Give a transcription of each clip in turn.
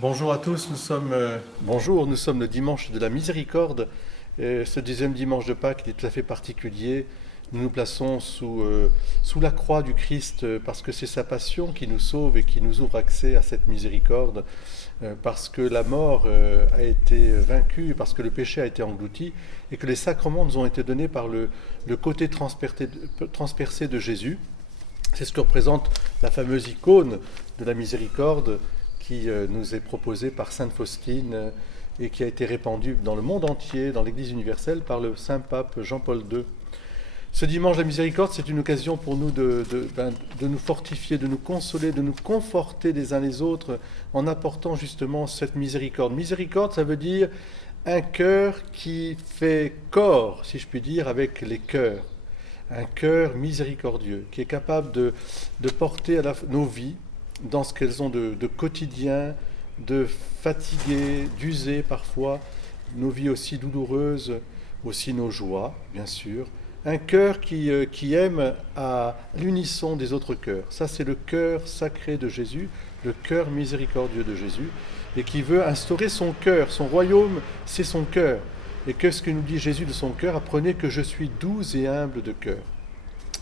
Bonjour à tous, nous sommes le dimanche de la Miséricorde. Ce deuxième dimanche de Pâques est tout à fait particulier. Nous nous plaçons sous la croix du Christ parce que c'est sa passion qui nous sauve et qui nous ouvre accès à cette miséricorde, parce que la mort a été vaincue, parce que le péché a été englouti et que les sacrements nous ont été donnés par le côté transpercé de Jésus. C'est ce que représente la fameuse icône de la miséricorde qui nous est proposée par Sainte Faustine et qui a été répandue dans le monde entier, dans l'Église universelle, par le Saint-Pape Jean-Paul II. Ce dimanche de la miséricorde, c'est une occasion pour nous de nous fortifier, de nous consoler, de nous conforter les uns les autres en apportant justement cette miséricorde. Miséricorde, ça veut dire un cœur qui fait corps, si je puis dire, avec les cœurs. Un cœur miséricordieux, qui est capable de porter nos vies dans ce qu'elles ont de quotidien, de fatigué, d'usé parfois, nos vies aussi douloureuses, aussi nos joies, bien sûr. Un cœur qui aime à l'unisson des autres cœurs. Ça, c'est le cœur sacré de Jésus, le cœur miséricordieux de Jésus, et qui veut instaurer son cœur. Son royaume, c'est son cœur. Et qu'est-ce que nous dit Jésus de son cœur? Apprenez que je suis doux et humble de cœur.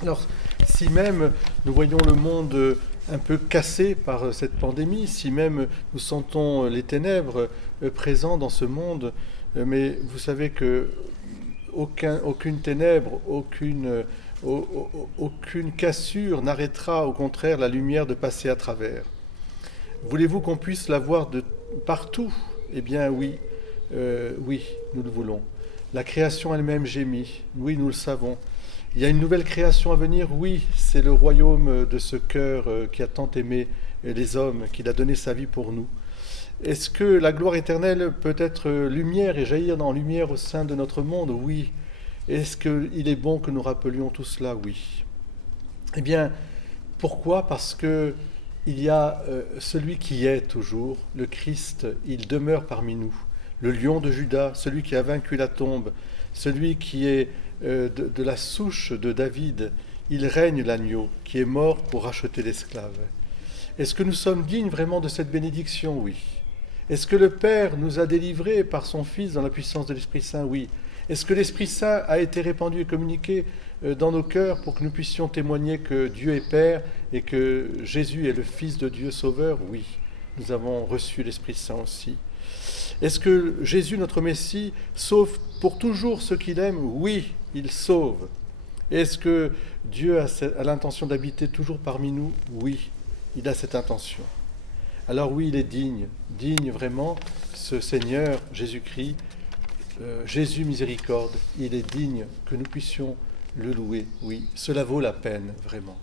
Alors, si même nous voyons le monde un peu cassé par cette pandémie, si même nous sentons les ténèbres présents dans ce monde, mais vous savez que aucune ténèbre, aucune cassure n'arrêtera au contraire la lumière de passer à travers. Voulez-vous qu'on puisse la voir de partout? Eh bien oui, oui, nous le voulons. La création elle-même gémit, oui, nous le savons. Il y a une nouvelle création à venir, oui, c'est le royaume de ce cœur qui a tant aimé les hommes, qu'il a donné sa vie pour nous. Est-ce que la gloire éternelle peut être lumière et jaillir en lumière au sein de notre monde? Oui. Est-ce qu'il est bon que nous rappelions tout cela? Oui. Eh bien, pourquoi? Parce que il y a celui qui est toujours, le Christ, il demeure parmi nous. Le lion de Juda, celui qui a vaincu la tombe, celui qui est de la souche de David, il règne l'agneau qui est mort pour racheter l'esclave. Est-ce que nous sommes dignes vraiment de cette bénédiction? Oui. Est-ce que le Père nous a délivrés par son Fils dans la puissance de l'Esprit Saint? Oui. Est-ce que l'Esprit Saint a été répandu et communiqué dans nos cœurs pour que nous puissions témoigner que Dieu est Père et que Jésus est le Fils de Dieu Sauveur? Oui. Nous avons reçu l'Esprit Saint aussi. Est-ce que Jésus, notre Messie, sauve pour toujours ceux qu'il aime? Oui, il sauve. Est-ce que Dieu a l'intention d'habiter toujours parmi nous? Oui, il a cette intention. Alors oui, il est digne vraiment, ce Seigneur Jésus-Christ, Jésus miséricorde, il est digne que nous puissions le louer. Oui, cela vaut la peine vraiment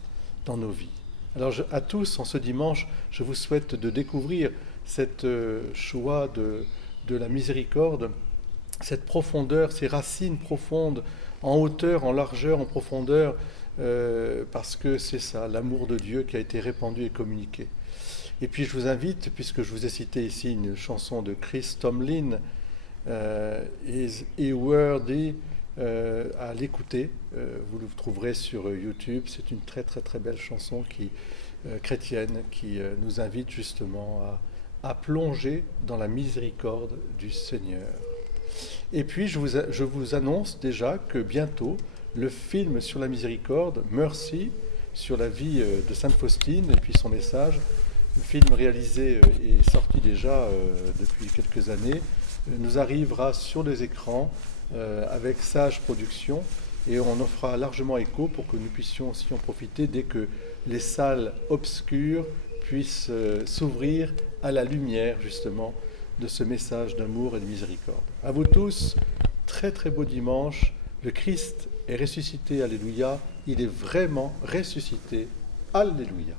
dans nos vies. Alors à tous, en ce dimanche, je vous souhaite de découvrir cette joie de la miséricorde, cette profondeur, ces racines profondes, en hauteur, en largeur, en profondeur, parce que c'est ça, l'amour de Dieu qui a été répandu et communiqué. Et puis je vous invite, puisque je vous ai cité ici une chanson de Chris Tomlin, Is He Worthy, à l'écouter. Vous le trouverez sur YouTube. C'est une très très très belle chanson chrétienne qui nous invite justement à plonger dans la miséricorde du Seigneur. Et puis je vous annonce déjà que bientôt le film sur la miséricorde, Mercy, sur la vie de Sainte Faustine et puis son message, le film réalisé et sorti déjà depuis quelques années, nous arrivera sur les écrans avec Sage Productions, et on en fera largement écho pour que nous puissions aussi en profiter dès que les salles obscures puissent s'ouvrir à la lumière justement de ce message d'amour et de miséricorde. À vous tous, très très beau dimanche. Le Christ est ressuscité, alléluia. Il est vraiment ressuscité, alléluia.